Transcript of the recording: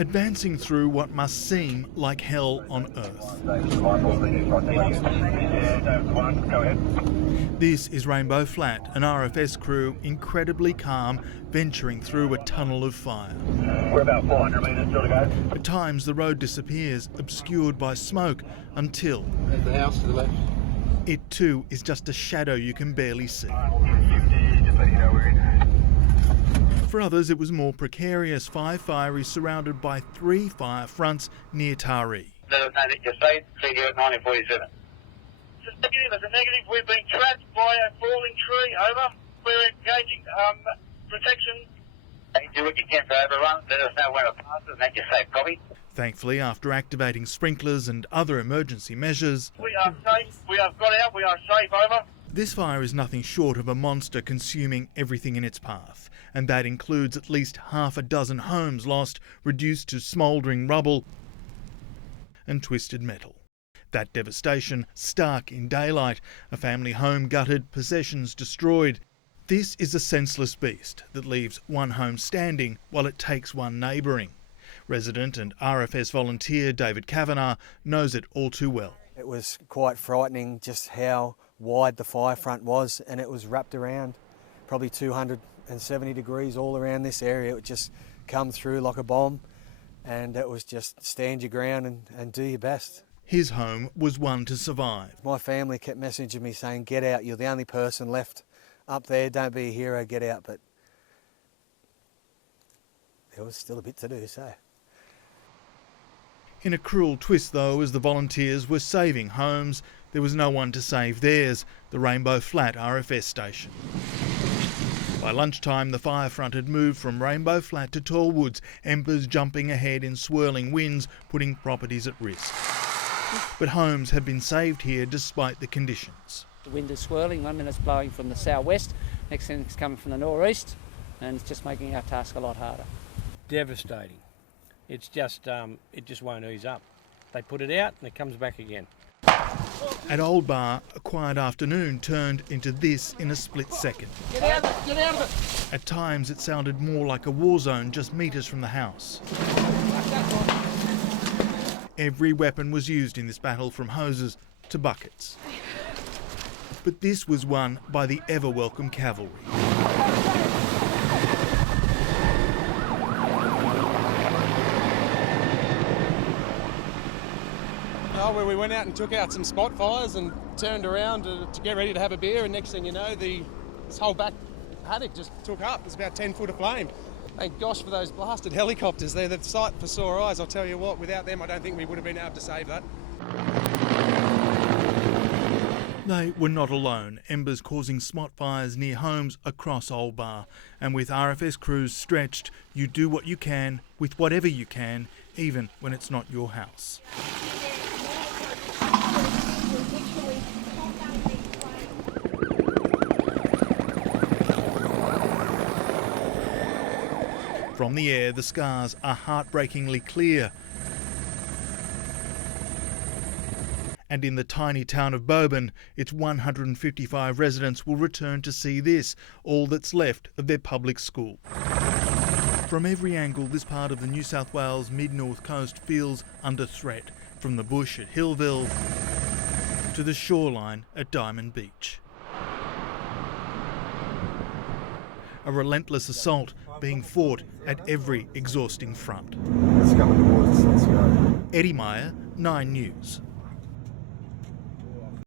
advancing through what must seem like hell on earth. This is Rainbow Flat, an RFS crew incredibly calm, venturing through a tunnel of fire. We're about 400 metres still to go. At times the road disappears, obscured by smoke, until There's the house to the left. it too is just a shadow you can barely see. Just let you know we're in. For others it was more precarious. Fire is surrounded by 3 fire fronts near Taree. Let us know that you're safe. See you at 1947. It's a negative. It's a negative. We've been trapped by a falling tree. Over. We're engaging protection. Do what you can to overrun. Let us know when it passes and that you're safe. Copy. Thankfully, after activating sprinklers and other emergency measures, We are safe. We have got out. We are safe. Over. this fire is nothing short of a monster consuming everything in its path, and that includes at least half a dozen homes lost, reduced to smouldering rubble and twisted metal. That devastation stark in daylight, a family home gutted, possessions destroyed. This is a senseless beast that leaves one home standing while it takes one neighbouring. Resident and RFS volunteer David Kavanagh knows it all too well. It was quite frightening just how wide the fire front was, and it was wrapped around probably 270 degrees all around this area. It would just come through like a bomb, and it was just stand your ground and do your best. His home was one to survive. My family kept messaging me saying, get out, you're the only person left up there, don't be a hero, get out. But there was still a bit to do, so. In a cruel twist though, as the volunteers were saving homes, there was no one to save theirs, the Rainbow Flat RFS station. By lunchtime, the fire front had moved from Rainbow Flat to Tallwoods, embers jumping ahead in swirling winds, putting properties at risk. But homes have been saved here despite the conditions. The wind is swirling, 1 minute's blowing from the southwest, next thing it's coming from the northeast, and it's just making our task a lot harder. Devastating. It's just, it just won't ease up. They put it out and it comes back again. At Old Bar, a quiet afternoon turned into this in a split second. Get out of it! Get out of it! At times it sounded more like a war zone just metres from the house. Every weapon was used in this battle, from hoses to buckets. But this was won by the ever-welcome cavalry. Where we went out and took out some spot fires and turned around to get ready to have a beer, and next thing you know, this whole back paddock just took up. It's about 10 foot of flame. Thank gosh for those blasted helicopters. They're the sight for sore eyes, I'll tell you what. Without them, I don't think we would have been able to save that. They were not alone, embers causing spot fires near homes across Old Bar. And with RFS crews stretched, you do what you can with whatever you can, even when it's not your house. From the air, the scars are heartbreakingly clear. And in the tiny town of Boban, its 155 residents will return to see this, all that's left of their public school. From every angle, this part of the New South Wales mid-north coast feels under threat, from the bush at Hillville to the shoreline at Diamond Beach. A relentless assault being fought at every exhausting front. It's coming towards us, let's go. Eddie Meyer, 9 News.